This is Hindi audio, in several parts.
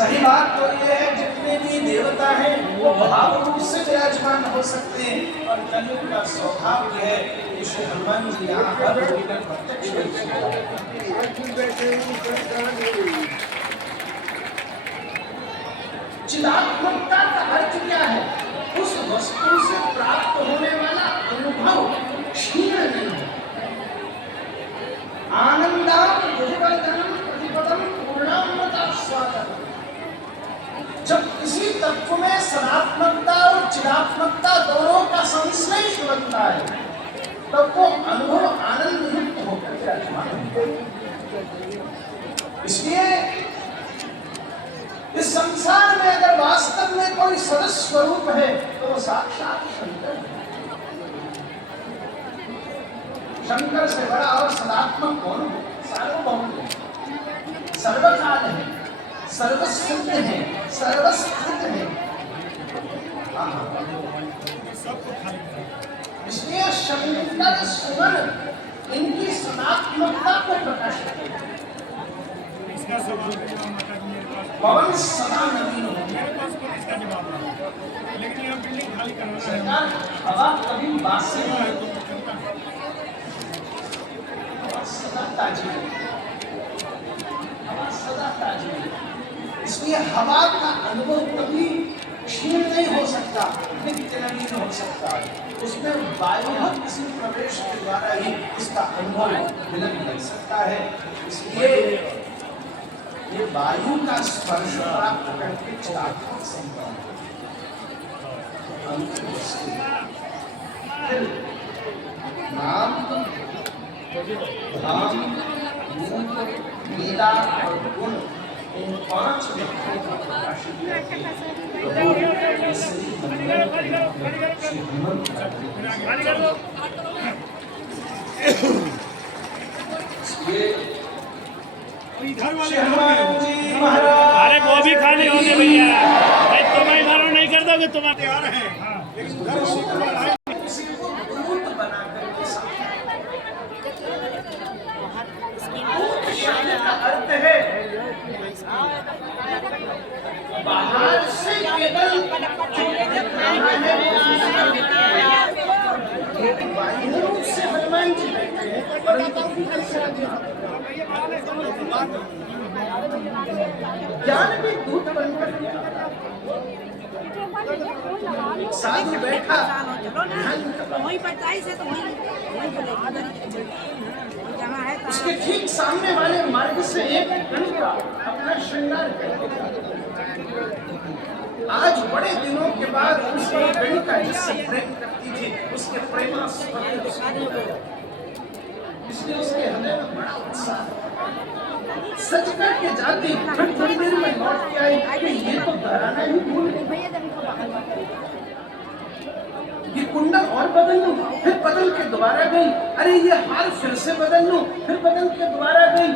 सही बात तो ये है जितने भी देवता हैं वो भाव रूप से विराजमान हो सकते हैं और कलयुग का स्वभाव है कि श्री हनुमान जी यहाँ हर रूप में प्रत्यक्ष रूप से चिदात्मकता का अर्थ क्या है? उस वस्तु से प्राप्त होने वाला अनुभव क्षीण नहीं है। आनंदात बुद्धिवर्धनम प्रतिपदम पूर्णामृतास्वादनम। जब किसी तत्व में सदात्मकता और चिदात्मकता दोनों का संश्लेष बनता है तब वो अनुभव आनंद युक्त होकर के विराजमान होता है। इसलिए इस संसार में अगर वास्तव में कोई सदस्य स्वरूप है तो वो साक्षात शंकर है। शंकर से बड़ा और सदात्मक कौन है? सार्वभौम है, सर्वकाल है, सर्वसिद्ध है, सर्वस्थित है। इसलिए शंकर सुमन इनकी सदात्मकता को प्रकाशित है। पवन सदा नवीन हो, सरकार हवा कभी बासी नहीं, हवा सदा ताजी है, हवा सदा ताजी है। इसलिए हवा का अनुभव कभी क्षीण नहीं हो सकता, नित्य नवीन हो सकता है। उसमें वायु किसी प्रवेश के द्वारा ही इसका अनुभव मिलन मिल सकता है। इसलिए ये वायु का स्पर्श प्राप्त करके चिदात्मक संपन्न नाम धाम रूप लीला और गुण इन पांच व्यक्तियों को प्रकाशित करके श्री हनुमंत अरे वो भी खाली होंगे भैया, तुम्हें मारो नहीं कर दोगे, तुम्हारे तैयार है। अर्थ है बाहर से केवल वायु से हनुमान जी बैठे हैं, परंतु ज्ञान भी दूत बनकर साधु बैठा उसके ठीक सामने वाले मार्ग से एक गणिका अपना श्रृंगार करके आज बड़े दिनों के बाद उसकी गणिका जिससे प्रेम करती थी उसके प्रेमास्पद इसलिए उसके हृदय में बड़ा उत्साह सच करके जाती फिर थोड़ी देर में लौट के आई कि ये तो डराना ही भूल गई, ये कुंडल और बदल लूं, फिर बदल के दोबारा गई, अरे ये हार फिर से बदल लूं, फिर बदल के दोबारा गई,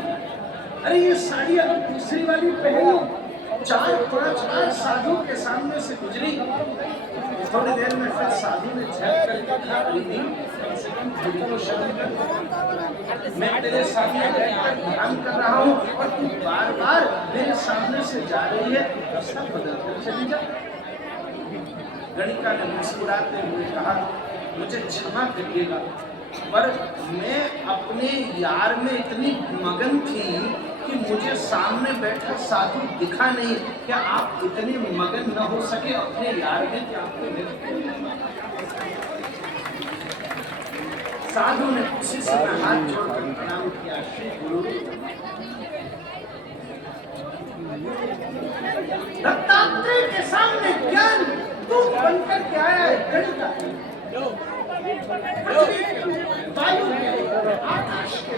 अरे ये साड़ी अगर दूसरी वाली पहनूं। 4-5 साधु के सामने से गुजरी, थोड़ी देर में फिर साधु ने झट करके कहा, मैं तेरे सामने ध्यान कर रहा हूँ और तू बार बार मेरे सामने से जा रही है, रास्ता बदल कर चली जा। गणिका ने मुस्कुराते हुए कहा, मुझे क्षमा करिएगा पर मैं अपने यार में इतनी मगन थी कि मुझे सामने बैठा साधु दिखा नहीं। क्या आप इतने मगन न हो सके अपने यार में कि आपको साधु ने उसी समय हाथ जोड़कर प्रणाम किया, श्री गुरु दत्तात्रेय के सामने ज्ञान दूत बनकर के आया है। गणिका वायु के आकाश के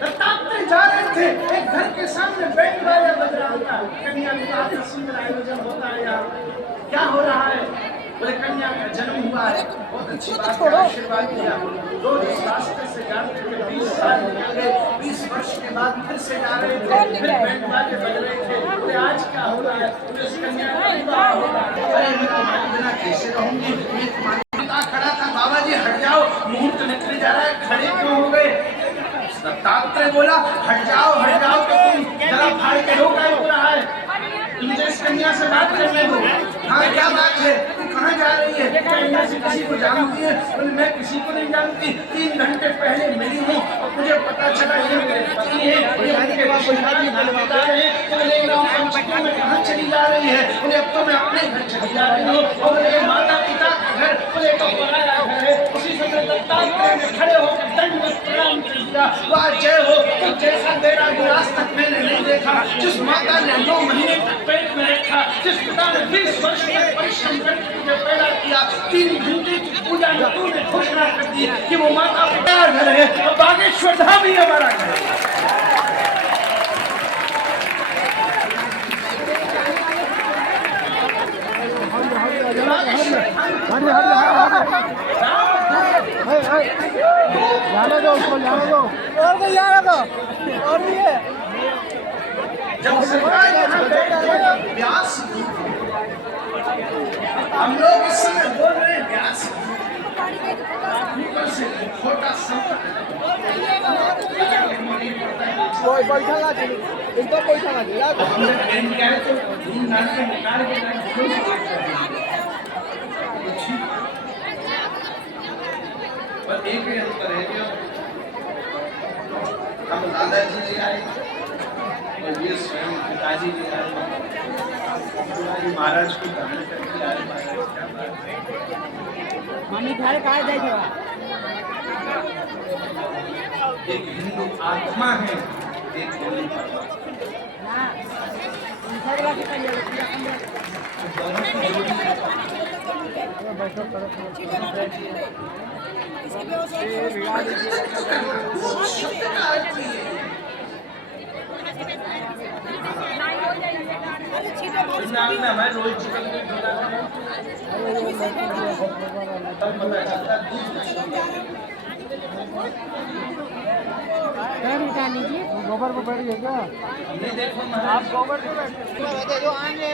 दत्तात्रेय जा रहे थे, एक घर के सामने बैठ रहा बज रहा था, कन्या विवाह का सुंदर आयोजन होता है यहाँ। क्या हो रहा है? बोले कन्या का जन्म हुआ है, बहुत अच्छी बात है, आशीर्वाद दिया। रोज इस रास्ते से जाते थे, 20 साल निकल गए, 20 वर्ष के बाद फिर से जा रहे थे, फिर बैंड बाजे बज रहे थे। बोले आज क्या हो रहा है? बोले इस कन्या का विवाह होगा। अरे मैं तुम्हारे बिना कैसे रहूंगी? मैं तुम्हारे पिता खड़ा था, बाबा जी हट जाओ, मुहूर्त निकल जा रहा है, खड़े क्यों हो गए? दत्तात्रेय बोला हट जाओ तो तुम जरा फाड़ के रो क्या हो रहा है? मुझे इस कन्या से बात करने दो। हाँ क्या बात है, तू कहाँ जा रही है? क्या इनमें से किसी को जानती है? बोले मैं किसी को नहीं जानती, 3 घंटे पहले मिली हूँ और मुझे पता चला ये मेरे पति है, ये उनके पिताजी हैं। बोले पंचकों में कहाँ चली जा रही है? बोले अब तो मैं अपने घर चली जा रही हूँ। और बोले माता पिता का घर, बोले तो पराया घर है। उसी समय दत्तात्रेय ने खड़े होकर दंडवत प्रणाम कर दिया। वाह जय हो, तो जैसा तेरा आज तक मैंने नहीं देखा। जिस माता ने 9 महीने तक पेट में रखा, जिस पिता ने 20 वर्ष तक परिश्रम करके तुझे पैदा किया, 3 घंटे की पूजा में तूने घोषणा कर दी कि वो माता पिता घर है और बागेश्वर धाम ही हमारा घर है। जाने दो उसको, जाने दो और कोई जाने दो और भी है। जब सरकार यहाँ बैठे व्यास, हम लोग इस समय बोल रहे हैं व्यास, ऊपर से छोटा सा कोई बैठा ना चलो, एकदम बैठा ना चलो। हमने ट्रेन किया है तो धूम डाल के निकाल के पर एक ही अंतर है कि हम दादाजी ले आए और ये स्वयं पिताजी ले आए, महाराज को धारण करके आए। मम्मी घर कहाँ जाए? एक हिंदू आत्मा है, एक होली मैं रोज चिकन गोबर को बैठ गया क्या? देखो आप गोबर को बैठे जो आएंगे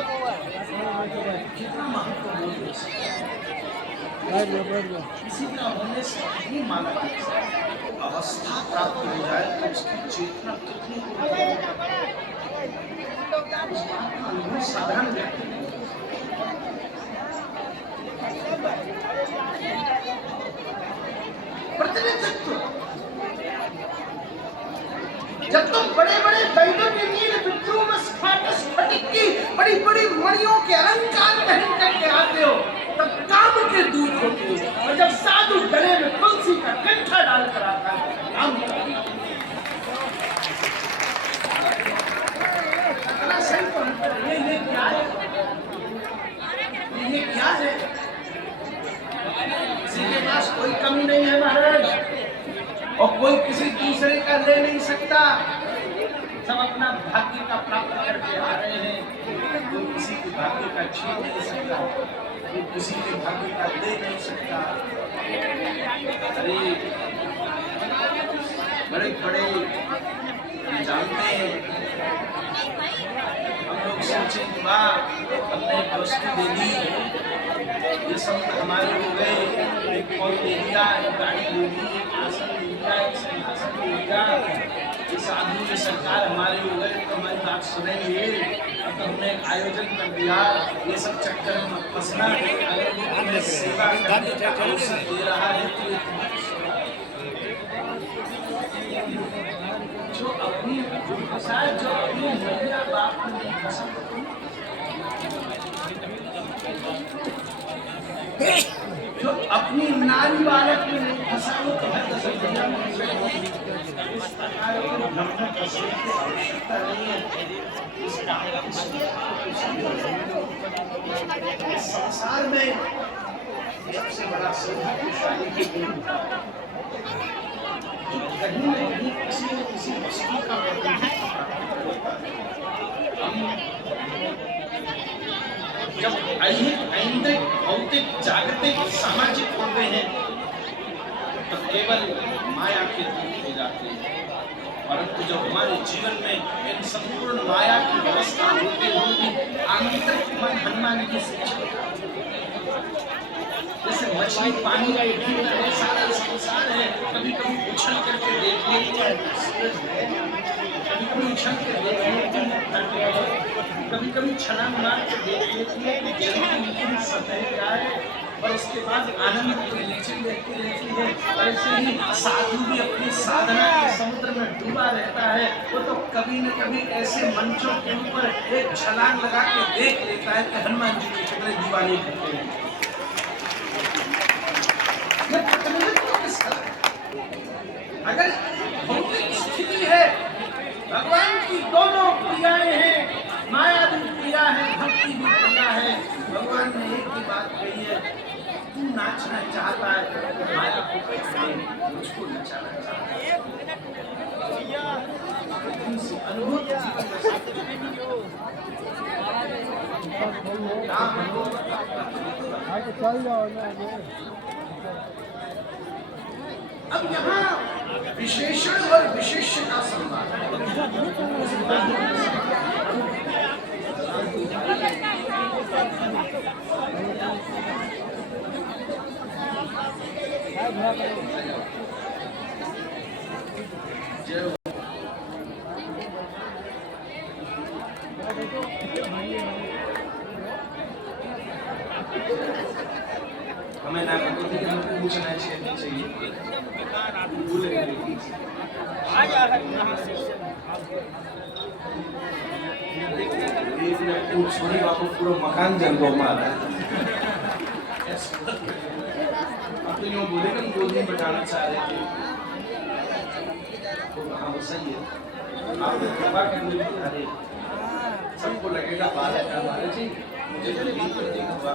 किसी का होने से नहीं माना अवस्था प्राप्त हो जाए तो उसकी चेतना कितनी साधारण व्यक्ति प्रतिनिधित्व। जब तुम बड़े बड़े दैवों के नील विद्रोह में स्फटिक की बड़ी बड़ी मणियों के अलंकार पहन करके आते हो तब काम के दूत होते हो, और जब साधु गले में तुलसी का कंठा डाल कर आता है काम ये क्या है? ये क्या है? किसी के पास कोई कमी नहीं है महाराज, और कोई किसी दूसरे का ले नहीं सकता। सब अपना भाग्य का प्राप्त करके आ रहे हैं। कोई किसी के भाग्य का छीन नहीं सकता, कोई किसी के भाग्य का दे नहीं सकता। अरे बड़े बड़े जानते हैं, हम लोग सोचे कि वाह हमने एक वस्तु दे दी, ये सब हमारे हो गए, एक फल दे दिया, एक गाड़ी दे दी, एक आसन दे दिया, एक सिंहासन दे दिया, ये साधु ये सरकार हमारे हो गए तो हमारी बात सुनेंगे। अब तो हमने एक आयोजन कर दिया, ये सब चक्कर में फंसना। अगर वो हमें सेवा करने का अवसर दे रहा है तो जो अपनी भाषा, जो अपनी महिला बाप को नहीं पसंद, जो अपनी नारी बालक में नहीं फंसा वो तो है आवश्यकता नहीं है। संसार में सबसे बड़ा सौभाग्यशाली कहीं न कहीं किसी न किसी वस्तु का जब ऐहिक भौतिक जागतिक सामाजिक होते हैं तो केवल माया के दूत हो जाते हैं, परंतु जब हमारे जीवन में इन संपूर्ण माया की व्यवस्था होते हुए भी आंतरिक मन हनुमान की शिक्षा जैसे मछली पानी का एक भीतर है, सारा संसार है। कभी कभी उछल करके देख लीजिए सूरज है, कभी कभी उछल के देख लीजिए, कभी कभी छलांग मार के देख लीजिए कि जल की सतह क्या है, और उसके बाद आनंद को नीचे देखती रहती है। ऐसे ही साधु भी अपनी साधना के समुद्र में डूबा रहता है, वो तो कभी न कभी ऐसे मंचों के ऊपर एक छलांग लगा के देख लेता है कि हनुमान जी के कितने दीवाने करते हैं। अगर भौतिक स्थिति है, भगवान की दोनों क्रियाएं हैं, माया भी क्रिया है, भक्ति भी क्रिया है। भगवान ने एक ही बात कही है, तू नाचना चाहता है तो माया को कैसे मुझको नचाना चाहता है। अनुभूति अब यहाँ विशेषण और विशेष्य का संवाद है। हमें ना पता कि हमको पूछना चाहिए छोड़ी बापू पूरा मकान जल गो मारा अब तो यूँ बोले कि हम गोदी में बैठाना चाह रहे थे, तो हाँ वो सही है। आपने कृपा करने की अरे सबको लगेगा बालक का बालक जी, मुझे तो नहीं हुआ,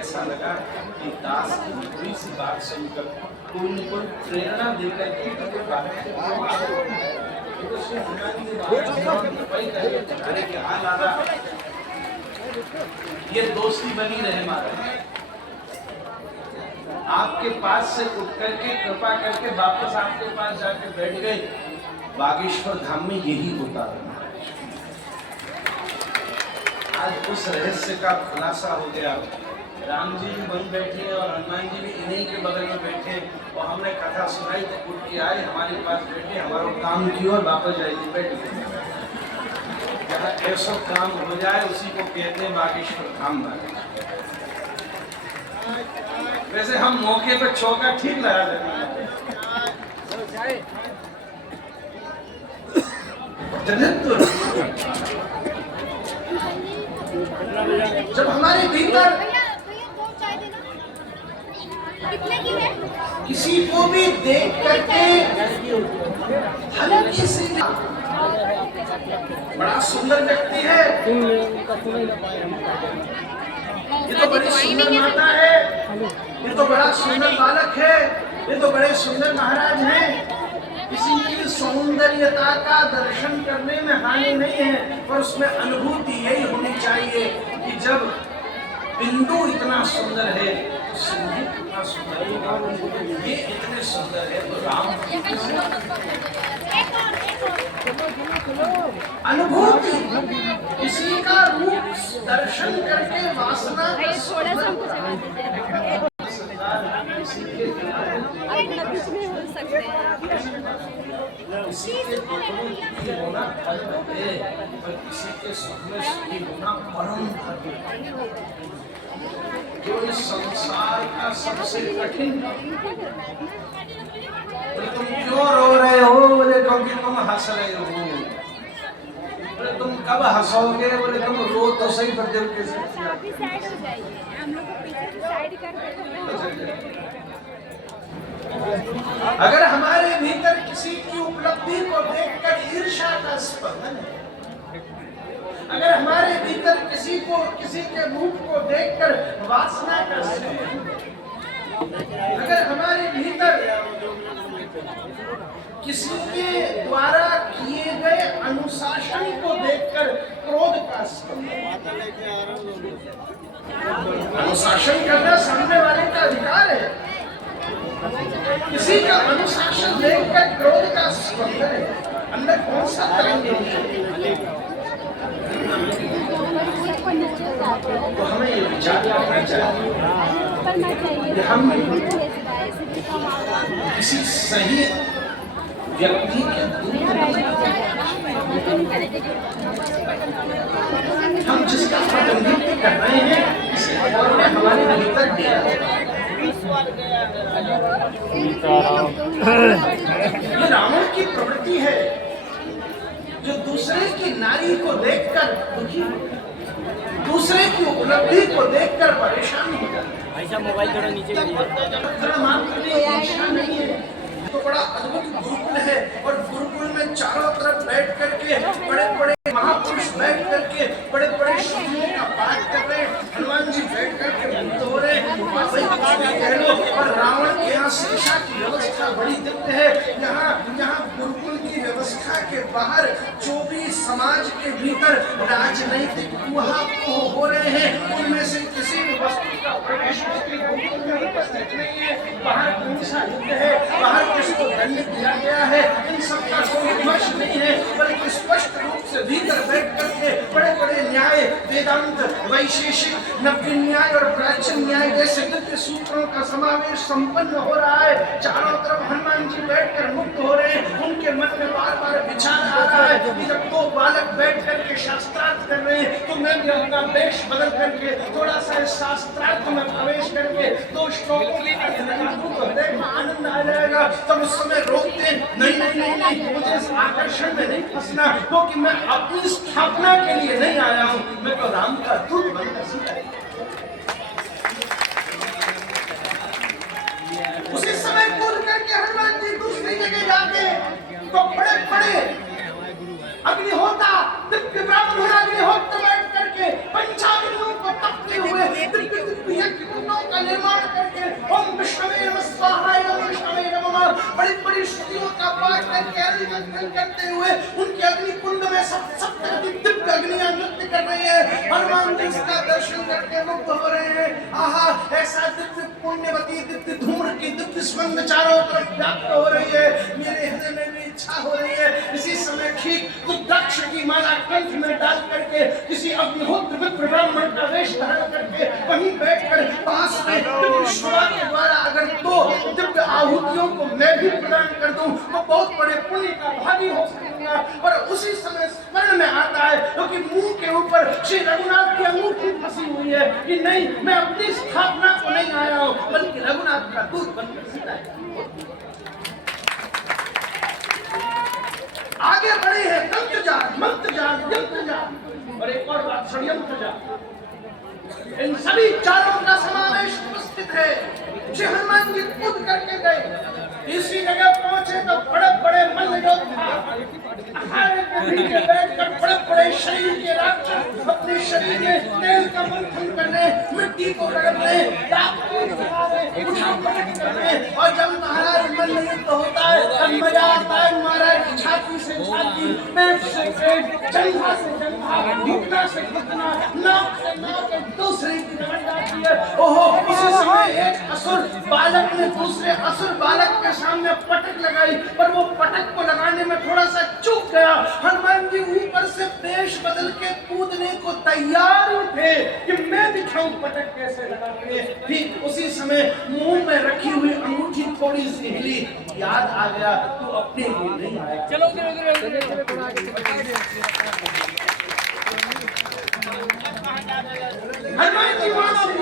ऐसा लगा कि दास की थोड़ी सी बात सुनकर कोई न कोई प्रेरणा देकर के ये दोस्ती बनी रहे महाराज। आपके पास से उठ करके कृपा करके वापस आपके पास जाके बैठ गए। बागेश्वर धाम में यही होता है। आज उस रहस्य का खुलासा हो गया। राम जी भी बन बैठे और हनुमान जी भी इन्हीं के बगल में बैठे, और हमने कथा सुनाई तो उठ के आए हमारे पास बैठे, हमारा काम किया और वापस जाइए बैठ गए। जहाँ ऐसा काम हो जाए उसी को कहते हैं बागेश्वर धाम। वैसे हम मौके पर चौका ठीक लगा देते। जब हमारे भीतर किसी को भी देख करके हल्की सी बड़ा सुंदर व्यक्ति है, ये तो बड़ी सुंदर माता है, ये तो बड़ा सुंदर बालक है, ये तो बड़े सुंदर महाराज हैं। किसी की सौंदर्यता का दर्शन करने में हानि नहीं है, पर उसमें अनुभूति यही होनी चाहिए कि जब बिंदु इतना सुंदर है तो सिंधु कितना सुंदर है, ये इतने सुंदर है तो राम अनुभूति। किसी का रूप दर्शन करके वासना किसी के होना फल है, पर किसी के सुख में सुखी होना परम फल है। जो इस संसार का सबसे कठिन। तुम क्यों रो रहे हो? बोले क्योंकि तुम हंस रहे हो। बोले तुम कब हंसोगे? बोले तुम रो तो सही पर देव के अगर हमारे भीतर किसी की उपलब्धि को देखकर ईर्ष्या का स्पंदन है, अगर हमारे भीतर किसी के रूप को देखकर वासना का स्पंदन, अगर हमारे भीतर किसी के द्वारा किए गए अनुशासन को देखकर क्रोध का स्पंदन। अनुशासन करना सामने वाले का अधिकार है। किसी का अनुशासन देखकर क्रोध का स्पंदन है, अंदर कौन सा तरंग है? तो हमें ये विचार करना चाहिए पर मैं चाहिए हम ऐसे भी कम किसी सही व्यक्ति के हम जिसका प्रतिनिधित्व कर रहे हैं इसे और में हमारे भीतर डेरा ये रावण की प्रवृत्ति है जो दूसरे की नारी को देखकर दुखी दूसरे की उपलब्धि को देखकर परेशान हो जाता है। मोबाइल थोड़ा नीचे नहीं है तो बड़ा अद्भुत गुरुकुल है और गुरुकुल में चारों तरफ बैठ करके बड़े बड़े महापुरुष बैठ करके बड़े बड़े श्लोकों का पाठ कर रहे हैं। हनुमान जी बैठ करके मुक्त हो रहे हैं कह लो। और रावण के यहाँ शिक्षा की व्यवस्था बड़ी दिव्य है। यहाँ गुरुकुल की व्यवस्था के बाहर जो भी समाज के भीतर राजनैतिक ऊहापोह हो रहे हैं उनमें से किसी भी वस्तु का प्रवेश गुरुकुल में उपस्थित नहीं है। बाहर कौन सा युद्ध है, बाहर किसको दंड दिया गया है, इन सबका कोई विमर्श नहीं है, बल्कि स्पष्ट रूप से भीतर बैठ करके बड़े बड़े न्याय वेदांत वैशेषिक नवीन न्याय और प्राचीन न्याय जैसे दिव्य सूत्रों का समावेश संपन्न हो रहा है। चारों तरफ हनुमान जी बैठकर मुक्त हो रहे हैं। उनके मन में बार बार विचार आ रहा है कि जब दो बालक बैठ करके शास्त्रार्थ कर रहे हैं तो मैं भी अपना वेश बदल करके थोड़ा सा शास्त्रार्थ में प्रवेश करके दो श्लोकों की अर्थ लगा दूं तो देखना आनंद आ जाएगा। तब उस समय रोकते नहीं, मुझे इस आकर्षण में नहीं फंसना क्योंकि मैं अपनी स्थापना के लिए नहीं आया हूँ, मैं तो राम का दूत बनकर सीधा। उसी समय कूद करके हनुमान जी दूसरी जगह जाके तो बड़े बड़े अग्निहोता दिव्य ब्राह्मण अग्निहोत्र बैठ करके पंचाग्नियों को तपते हुए दिव्य यज्ञकुंडों का निर्माण करके ओम विष्णवे नमः स्वाहा ओम विष्णवे नमः बड़ी बड़ी श्रुतियों का पाठ करके अग्निहोत्र करते हुए उनके अग्निकुंड में सप्त दिव्य अग्नियां नृत्य कर रही है। हनुमान जी इसका दर्शन करके मुक्त हो रहे हैं। आहा, ऐसा दिव्य पुण्यवती दिव्य धूम्र की दिव्य सुगंध चारों तरफ व्याप्त हो रही है। मेरे हृदय में भी इच्छा हो रही है इसी समय ठीक दक्ष की माला कंठ में डाल करके किसी अग्निहोत्र विप्र ब्राह्मण का वेश धारण करके वहीं बैठकर पास में दिव्य शुरुआत के द्वारा अगर दो दिव्य आहुतियों को मैं भी प्रदान कर दूं तो बहुत बड़े पुण्य का भागी हो सकूंगा। पर उसी समय स्मरण में आता है क्योंकि मुंह के ऊपर श्री रघुनाथ की अंगूठी फंसी हुई है कि नहीं, मैं अपनी स्थापना को नहीं आया हूँ बल्कि रघुनाथ का दूत बनकर सीधा है। आगे बढ़े हैं तंत्र जाल, मंत्र जाल, यंत्र जाल और एक और बात षड्यंत्र जाल। इन सभी चारों का समावेश उपस्थित है। श्री हनुमान जी कूद करके गए। इसी जगह पहुंचे तो बड़े बड़े मल्ल योद्धा बैठकर बड़े बड़े शरीर के राक्षस अपने शरीर में तेल का मंथन कर रहे, मिट्टी को रगड़ रहे, और जब महाराज मल्ल युद्ध होता है मजा आता है। महाराज छाती से छाती, पेट से पेट, जंघा से जंघा, घुटना से घुटना, नाक से नाक एक दूसरे की रगड़ जाती है। ओहो, उसी समय एक असुर बालक ने दूसरे असुर बालक के सामने पटक लगाई, पर वो पटक को लगाने में थोड़ा सा चूक गया। हनुमान जी ऊपर से वेश बदल के कूदने को तैयार थे कि मैं दिखाऊं पटक कैसे लगाते हैं। ठीक उसी समय मुंह में रखी हुई अंगूठी थोड़ी सी हिली, याद आ गया तू अपने लिए नहीं आया। चलो हनुमान जी वहां से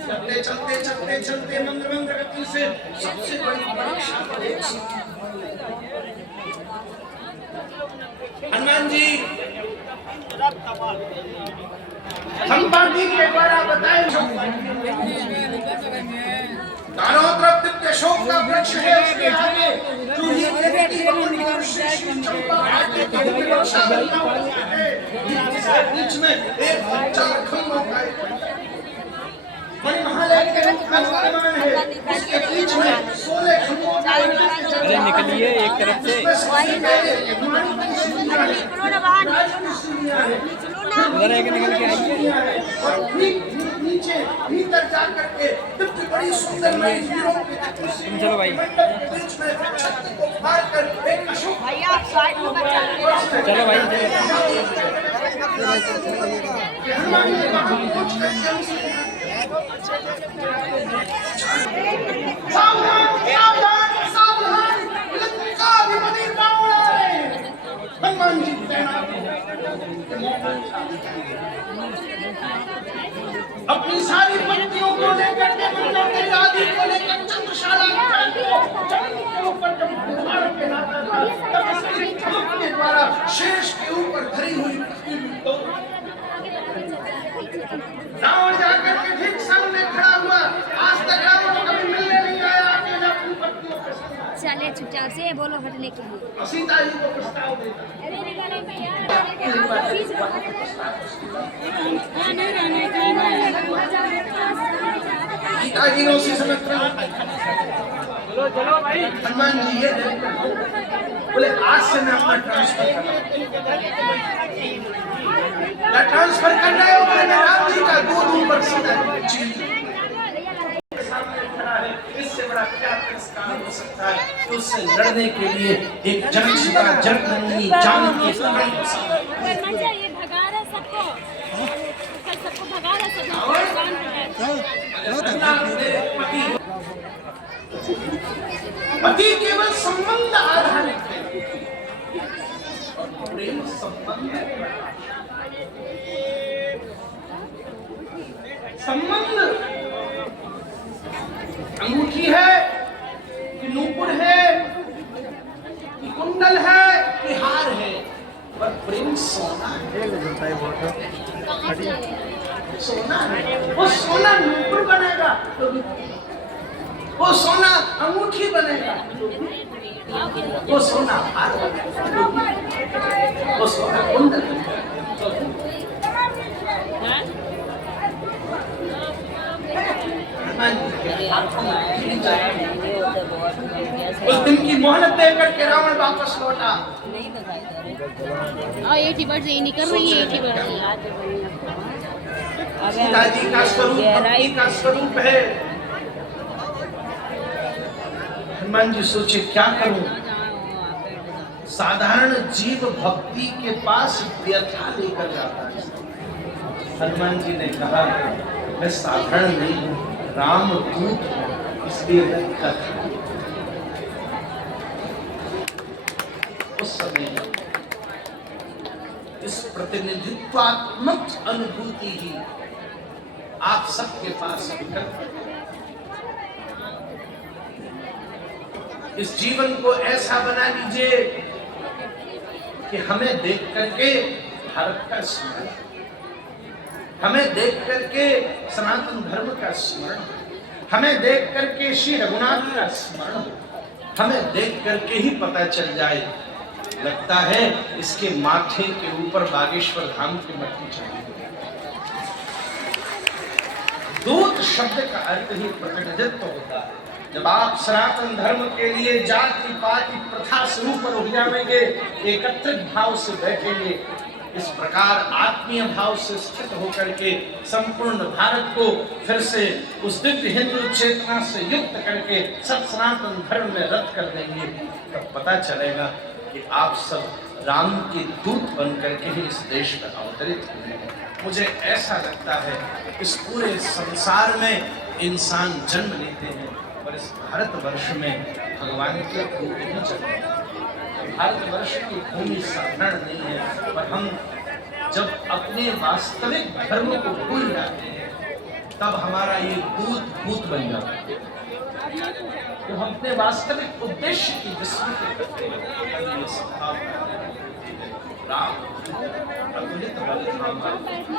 चलते चलते चलते चलते मंद्र मंद्र गति से सबसे बड़ी परीक्षा हनुमान जी संपादी के द्वारा बताए चारों तरफ दिव्य अशोक का वृक्ष है। उसके आगे जूही देवी और श्री चंपा आदि का वृक्ष बना हुआ है। बीच में एक बच्चा खम्भों का मणिमहालय के रूप में विद्यमान है। उसके बीच में 16 खम्भों का निकलिए एक तरफ से उधर एक निकल के आइए और ठीक नीचे भीतर जाकर के दिव्य बड़ी सुंदर नई हीरों की चलो भाई बीच में छत को फाड़ कर एक अशोक भैया साइड में चलो भाई कि हनुमान ने कहा कुछ सावधान सावधान सावधान, लंकाधिपति रावण आए। हनुमान जी तैनात अपनी सारी पत्नियों को लेकर के मंडोदरी आदि को लेकर चंद्रशाला के ऊपर जब कुम्हार के नाता था, तब इसकी धमक के द्वारा शेष के ऊपर धरी हुई पृथ्वी तो रावण जाकर के ठीक सामने खड़ा हुआ। आज तक रावण कभी मिलने नहीं आया अकेले अपनी पत्नियों के साथ। चले चुपचाप से बोलो हटने के लिए। सीता जी को प्रस्ताव देता सीता जी ने उसी समय चलो भाई हनुमान जी ये बोले आज से मैं अपना ट्रांसफर कर रहे हो। मैंने राम जी का दूध ऊपर सीधा सामने खड़ा है, इससे बड़ा क्या तिरस्कार हो सकता है कि उससे लड़ने के लिए एक जनता जननी जान की लड़ाई हो सकती है। ये भगा रहा सबको, सबको भगा रहा सबको। पति केवल संबंध आधारित है, प्रेम संबंध अंगूठी है कि नूपुर है कि कुंडल है कि हार है, पर प्रेम सोना है। सोना है, वो सोना नूपुर बनेगा तो भी, वो सोना अंगूठी बनेगा, वो सोना हार बनेगा, वो सोना कुंडल बनेगा। उस दिन की मोहलत देकर के रावण वापस लौटा। ये टिबड़ से निकल रही है, टिबड़ सीता जी का स्वरूप भक्ति का स्वरूप है। हनुमान जी सोचे क्या करूं, साधारण जीव भक्ति के पास व्यथा लेकर जाता है। हनुमान जी ने कहा मैं साधारण नहीं हूं, राम दूत हूं, इसलिए मैं कथा। उस समय इस प्रतिनिधित्वात्मक अनुभूति ही आप सबके पास इस जीवन को ऐसा बना लीजिए कि हमें देख करके भारत का स्मरण, हमें देख करके सनातन धर्म का स्मरण, हमें देख करके श्री रघुनाथ का स्मरण, हमें देख करके ही पता चल जाए लगता है इसके माथे के ऊपर बागेश्वर धाम की मट्टी चढ़ी। दूत शब्द का अर्थ ही प्रतिनिधित्व होता है। जब आप सनातन धर्म के लिए जाति पाति प्रथा से ऊपर उठ जाएंगे, एकत्रित भाव से बैठेंगे, इस प्रकार आत्मीय भाव से स्थित होकर के संपूर्ण भारत को फिर से उस दिव्य हिंदू चेतना से युक्त करके सब सनातन धर्म में रद्द कर देंगे, तब पता चलेगा कि आप सब राम के दूत बन करके ही इस देश में अवतरित हुए हैं। मुझे ऐसा लगता है इस पूरे संसार में इंसान जन्म लेते हैं, पर इस भारतवर्ष में भगवान के दूत ही चलते हैं। भारतवर्ष की भूमि साधारण नहीं है, पर हम जब अपने वास्तविक धर्म को भूल जाते हैं तब हमारा ये दूत भूत बन जाता है। तो हम अपने वास्तविक उद्देश्य की विस्मृति करते हैं। ये स्वभाव राम अतुलित बल धामा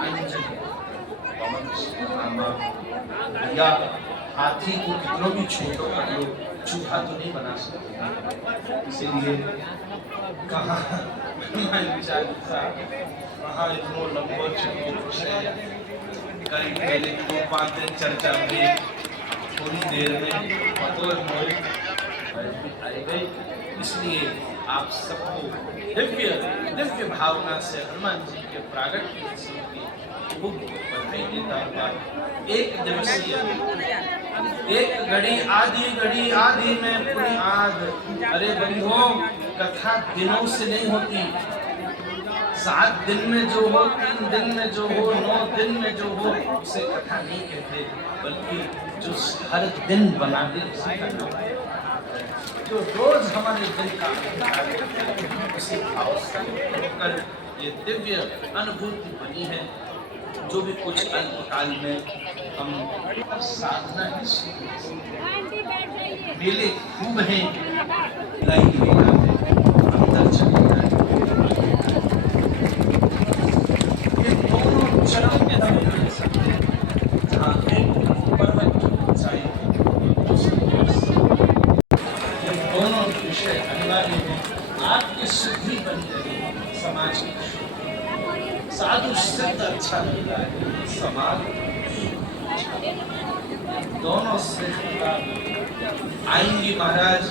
अंजन पवन सुधामा। या हाथी को कितना भी छोटो कर लो, चूहा तो नहीं बना सकते। इसीलिए कहा कहा इतना लंबो कई पहले 2-5 दिन चर्चा में थोड़ी देर में आई गई। इसलिए आप सबको दिव्य भावना से हनुमान जी के प्रागट की खूब बधाई देता हुआ एक दिवसीय एक घड़ी आधी में पूरी आध। अरे बंधुओं, कथा दिनों से नहीं होती, 7 दिन में जो हो, 3 दिन में जो हो, 9 दिन में जो हो, उसे कथा नहीं कहते, बल्कि जो हर दिन बना दे उसे कथा है। जो रोज हमारे दिल का उसी भाव से होकर ये दिव्य अनुभूति बनी है। जो भी कुछ अल्पकाल में हम साधना ही मेले खूब हैं, लाई मेला है, अंदर चले जाए। ये दोनों चरम के सकते हैं, जहाँ एक पर्वत की ऊंचाई, ये दोनों विषय अनिवार्य हैं। आपकी शुद्धि बनी रहे, समाज की शुद्धि, साधु सिद्ध अच्छा लग रहा है, समाज दोनों श्रेष्ठता आएंगी महाराज,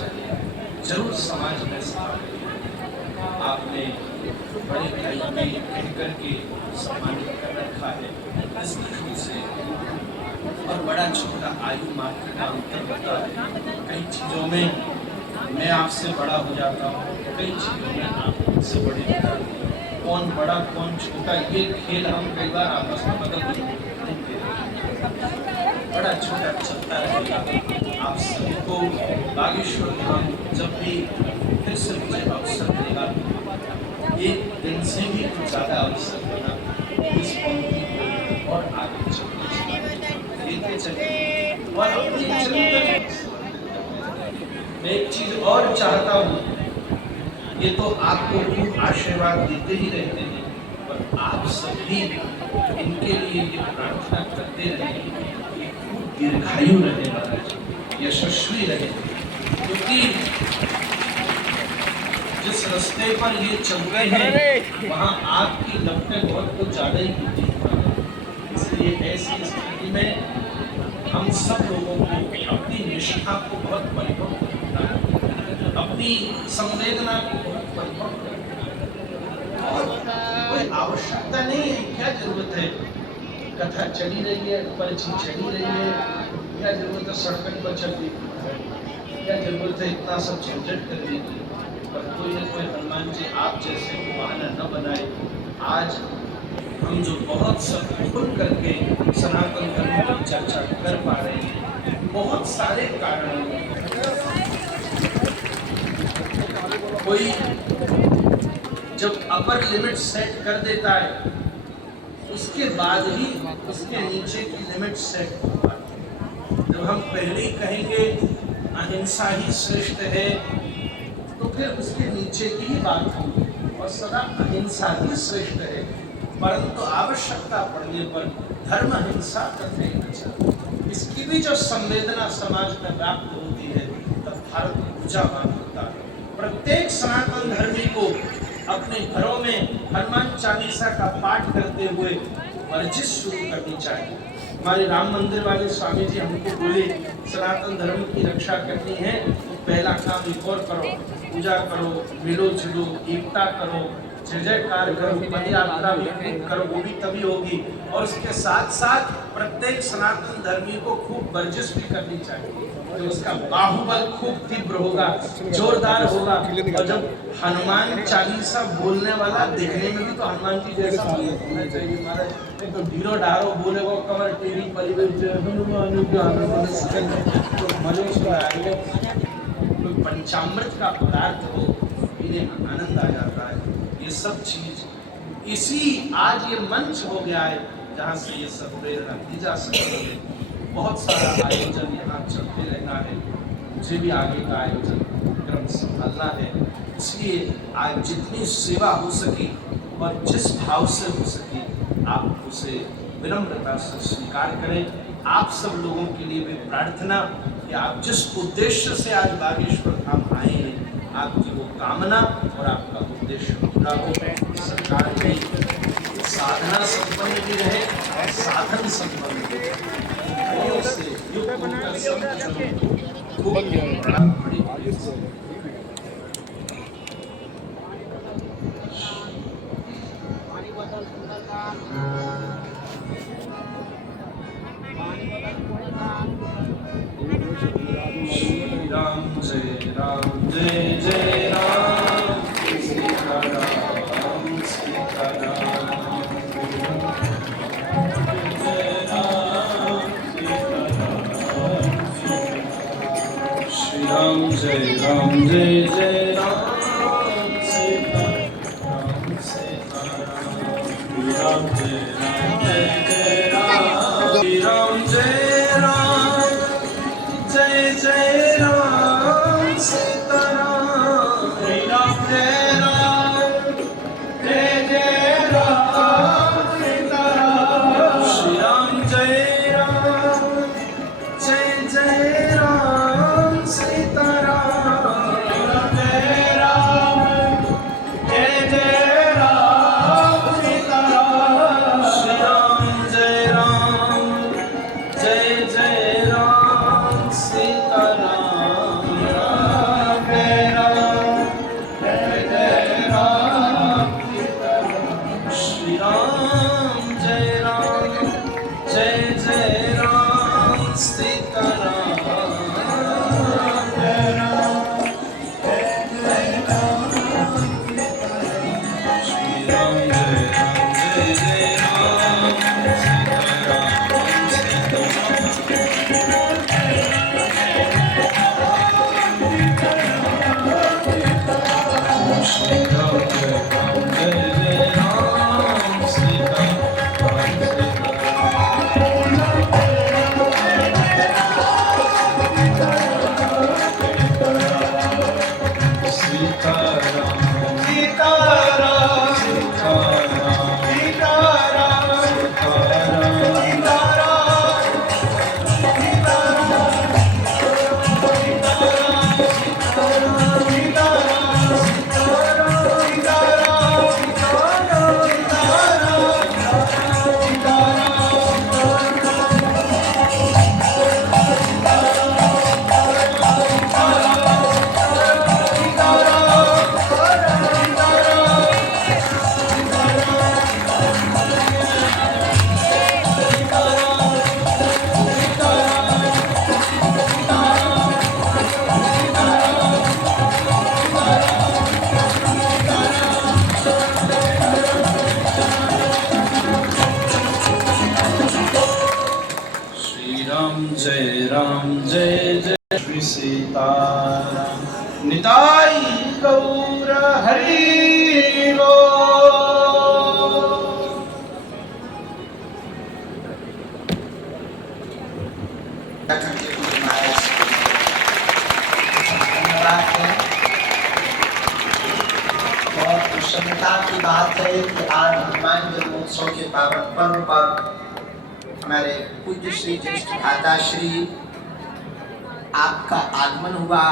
जरूर समाज में स्थापित। आपने बड़े भाई में कहकर के सम्मानित कर रखा है इस दृष्टि से, और बड़ा छोटा आयु मात्र का अंतर होता है। कई चीजों में मैं आपसे बड़ा हो जाता हूँ, कई चीजों में आप मुझसे बड़े हो जाते हैं। कौन बड़ा कौन छोटा, ये खेल हम कई बार आपस में बदल देते हैं। बड़ा छोटा चलता रहेगा। आप सभी को बागेश्वर धाम जब भी फिर से मुझे अवसर मिलेगा, एक दिन से भी कुछ ज़्यादा अवसर देना, इस पंक्ति को और आगे चलते चले और अपनी चिंतन। मैं एक चीज और चाहता हूँ, ये तो आपको खूब आशीर्वाद देते ही रहते हैं, पर आप सभी इनके लिए ये प्रार्थना करते रहे कि खूब दीर्घायु रहे महाराज, यशस्वी रहे, क्योंकि जिस रास्ते पर ये चल रहे हैं वहाँ आपकी लपटें बहुत कुछ ज़्यादा ही होती हैं। इसलिए ऐसी स्थिति में हम सब लोगों को अपनी निष्ठा को बहुत परिपक्व करना है, अपनी संवेदना को बहुत परिपक्व करना है। और कोई आवश्यकता नहीं है, क्या जरूरत है कथा चली रही है, पर्ची चली रही है, क्या जरूरत है सड़क पर चलने की, क्या जरूरत है इतना सब झंझट करने की। पर कोई न कोई हनुमान जी आप जैसे को बहाना न बनाए। आज हम जो बहुत सब खुल करके सनातन धर्म की चर्चा कर पा रहे हैं, बहुत सारे कारण। कोई जब अपर लिमिट सेट कर देता है, उसके बाद ही उसके नीचे की लिमिट सेट हो पाती है। जब हम पहले ही कहेंगे अहिंसा ही श्रेष्ठ है, तो फिर उसके नीचे की ही बात होगी, और सदा अहिंसा ही श्रेष्ठ है, परंतु आवश्यकता पड़ने पर धर्म हिंसा करने न। इसकी भी जो संवेदना समाज में व्याप्त होती है, तब भारत ऊर्जावान होता है। प्रत्येक सनातन धर्मी को अपने घरों में हनुमान चालीसा का पाठ करते हुए वर्जिश शुरू करनी चाहिए। हमारे राम मंदिर वाले स्वामी जी हमको बोले सनातन धर्म की रक्षा करनी है, तो पहला काम एक और करो, पूजा करो, मिलो जुलो, एकता करो, जय जयकार करो, पद यात्रा करो, वो भी तभी होगी। और उसके साथ साथ प्रत्येक सनातन धर्मी को खूब वर्जिश भी करनी चाहिए, तो उसका बाहुबल खूब तीव्र होगा, जोरदार होगा। और जब हनुमान चालीसा बोलने वाला देखने में भी तो हनुमान जी जैसा होना चाहिए महाराज, नहीं तो ढीरो ढारो बोले वो कमर टेढ़ी पड़ी हनुमान कोई पंचामृत का पदार्थ हो, पीने में आनंद आ जाता है। ये सब चीज इसी आज ये मंच हो गया है जहाँ से ये सब प्रेरणा दी जा सकती है। बहुत सारा आयोजन यहाँ चलते रहना है, मुझे भी आगे का आयोजन क्रम संभालना है। इसलिए आज जितनी सेवा हो सके और जिस भाव से हो सके आप उसे विनम्रता से स्वीकार करें। आप सब लोगों के लिए भी प्रार्थना कि आप जिस उद्देश्य से आज बागेश्वर धाम आए हैं, आपकी वो कामना और आपका उद्देश्य पूरा हो। सरकार में साधना संपन्न भी रहे और साधन संपन्न भी रहे। से युक्त होकर सब खूब बड़ी राम जय जय राम, सीता राम सीता श्री राम जय जय राम सीता राम सीता राम श्री राम जय जय राम श्री राम जय राम सीता राम श्री राम जय राम सीता राम श्री राम जय राम सीता राम जय राम सीता राम श्री राम जय राम सीता राम श्री राम जय राम सीता राम जय जय श्री सीताराम निताई गौर हरि बहुत प्रसन्नता की बात है कि आज हनुमान जन्मोत्सव के पावन पर्व पर हमारे पूज्य श्री ज्येष्ठ भ्राता श्री आपका आगमन हुआ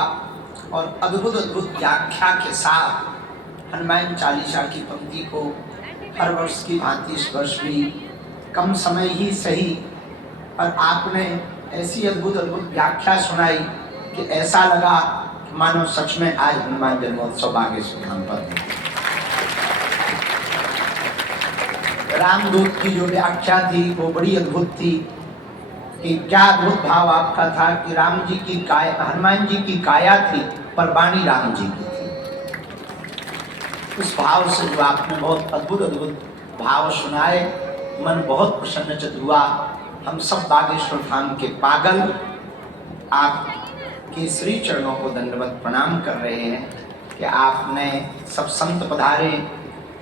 और अद्भुत अद्भुत व्याख्या के साथ हनुमान चालीसा की पंक्ति को हर वर्ष की भांति इस वर्ष भी कम समय ही सही और आपने ऐसी अद्भुत अद्भुत व्याख्या सुनाई कि ऐसा लगा मानो सच में आज हनुमान जन्मोत्सव आगे से धाम पर रामदूत की जो व्याख्या थी वो बड़ी अद्भुत थी कि क्या अद्भुत भाव आपका था कि राम जी की काया हनुमान जी की काया थी पर वाणी राम जी की थी। उस भाव से जो आपने बहुत अद्भुत अद्भुत भाव सुनाए मन बहुत प्रसन्नचित हुआ। हम सब बागेश्वर धाम के पागल आपके श्री चरणों को दंडवत प्रणाम कर रहे हैं कि आपने सब संत पधारे।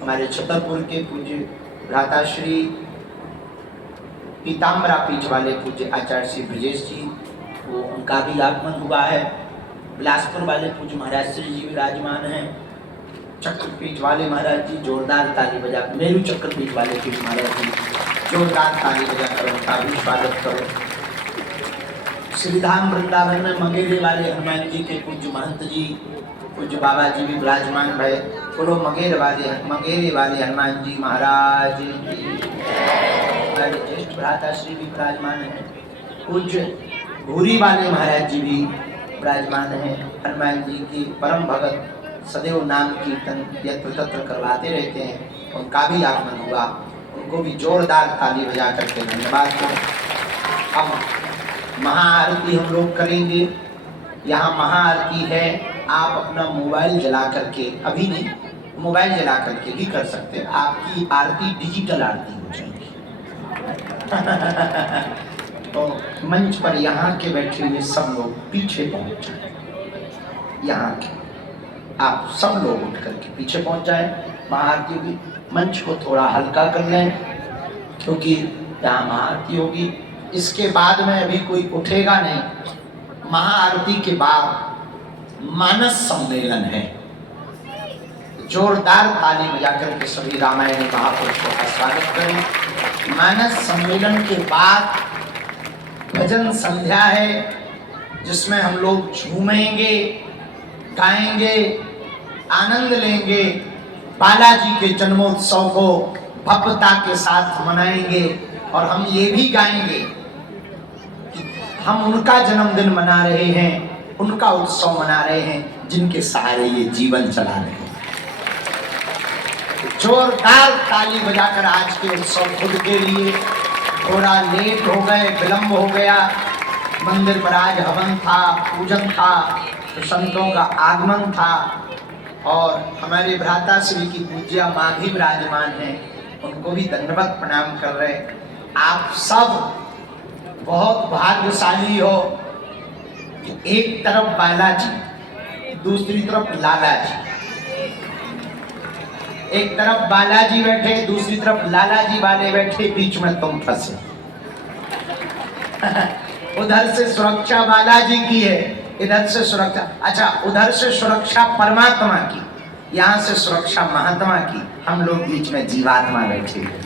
हमारे छतरपुर के पूज्य भ्राता श्री पीताम्बरा पीठ वाले पूज्य आचार्य श्री ब्रजेश जी वो उनका भी आगमन हुआ है। बिलासपुर वाले पूज्य महाराज श्री जी विराजमान हैं। चक्रपीठ वाले महाराज जी जोरदार ताली बजा, मेरू चक्रपीठ वाले पीठ महाराज जी जोरदार ताली बजा कर उनका भी स्वागत करो। श्रीधाम वृंदावन में मंगेरे वाले हनुमान जी के पूज्य महंत जी पूज्य बाबा जी भी विराजमान भय। बोलो मंगेरे वाले हनुमान जी महाराज ज्येष्ठ भ्राता श्री भी विराजमान है। पूज्य भूरी वाले महाराज जी भी विराजमान है। हनुमान जी की परम भगत सदैव नाम कीर्तन यत्र तत्र करवाते रहते हैं, उनका भी आगमन हुआ। उनको भी जोरदार ताली बजा करके धन्यवाद करो। अब महाआरती हम लोग करेंगे। यहाँ महाआरती है, आप अपना मोबाइल जला करके, अभी नहीं मोबाइल जला करके भी कर सकते हैं। आपकी आरती डिजिटल आरती हो जाएगी। तो मंच पर यहाँ के बैठे हुए सब लोग पीछे पहुँच जाए। यहाँ के आप सब लोग उठ करके पीछे पहुंच जाएं। महाआरती होगी, मंच को थोड़ा हल्का कर लें क्योंकि यहाँ महाआरती होगी। इसके बाद में अभी कोई उठेगा नहीं। महाआरती के बाद मानस सम्मेलन है। जोरदार ताली बजाकर के सभी रामायणी महापुरुषों का स्वागत करें। मानस सम्मेलन के बाद भजन संध्या है जिसमें हम लोग झूमेंगे, गाएंगे, आनंद लेंगे, बालाजी के जन्मोत्सव को भव्यता के साथ मनाएंगे और हम ये भी गाएंगे कि हम उनका जन्मदिन मना रहे हैं, उनका उत्सव मना रहे हैं जिनके सहारे ये जीवन चला रहे हैं। जोरदार ताली बजाकर आज के उत्सव खुद के लिए। थोड़ा लेट हो गए, विलंब हो गया, मंदिर पर आज हवन था, पूजन था, तो संतों का आगमन था और हमारे भ्राता श्री की पूज्या माँ भी विराजमान है, उनको भी दंडवत प्रणाम कर रहे। आप सब बहुत भाग्यशाली हो कि एक तरफ बालाजी, दूसरी तरफ लाला जी। एक तरफ बालाजी बैठे, दूसरी तरफ लाला जी वाले बैठे, बीच में तुम फंसे। उधर से सुरक्षा बालाजी की है, इधर से सुरक्षा, अच्छा उधर से सुरक्षा परमात्मा की, यहाँ से सुरक्षा महात्मा की, हम लोग बीच में जीवात्मा बैठे हैं।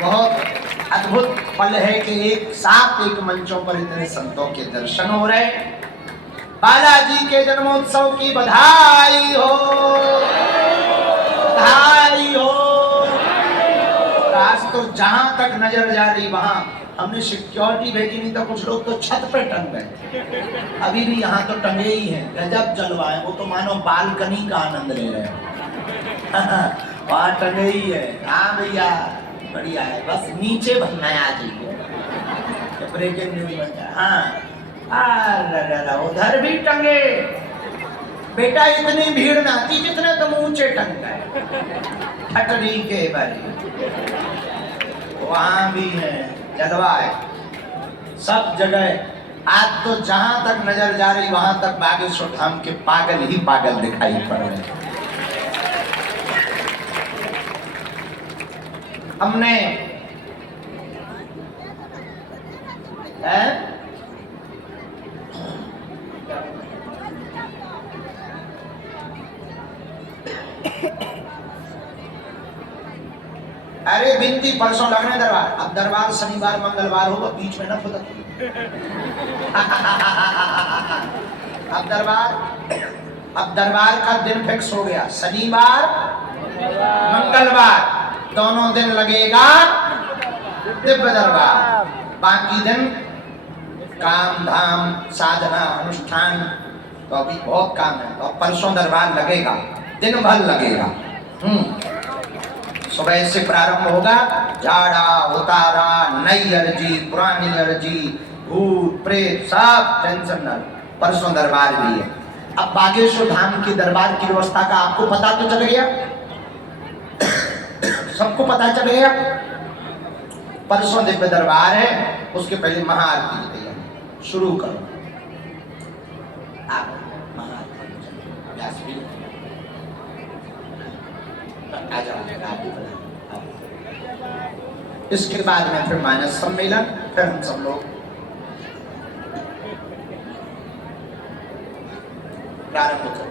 बहुत अद्भुत पल है कि एक साथ एक मंचों पर इतने संतों के दर्शन हो रहे। बालाजी के जन्मोत्सव की बधाई हो, बधाई हो। आज तो जहां तक नजर जा रही वहां हमने सिक्योरिटी भेजी, नहीं तो कुछ लोग तो छत पे टंग गए। अभी भी यहाँ तो टंगे ही हैं। गजब जलवा है, वो तो मानो बालकनी का आनंद ले रहे हैं। वहाँ टंगे ही है। हाँ भैया बढ़िया है, बस नीचे बनना है आज ही। ब्रेकिंग न्यूज बन जाए। हाँ उधर भी टंगे। बेटा इतनी भीड़ ना थी जितने तुम ऊंचे टंग गए। ठटरी के बारे वहाँ भी है, जलवा है सब जगह। आज तो जहां तक नजर जा रही वहां तक बागेश्वर धाम के पागल ही पागल दिखाई पड़ रहे हैं। हमने अरे बिनती परसों लगने दरबार। अब दरबार शनिवार मंगलवार होगा, बीच में न फुदक। अब दरबार का दिन फिक्स हो गया, शनिवार मंगलवार दोनों दिन लगेगा दिव्य दरबार। बाकी दिन काम धाम साधना अनुष्ठान, तो अभी बहुत काम है। तो परसों दरबार लगेगा, दिन भर लगेगा। सुबह से प्रारंभ होगा, झाड़ा उतारा, नई अर्जी, पुरानी अर्जी, भूत प्रेत सब टेंशन न। परसों दरबार भी है। अब बागेश्वर धाम की दरबार की व्यवस्था का आपको पता तो चल गया, सबको पता चल गया। परसों दिव्य दरबार है, उसके पहले महाआरती की तैयारी शुरू करो। आप महाआरती आ जाओ। इसके बाद में फिर मानस सम्मेलन, फिर हम सब लोग प्रारंभ करें।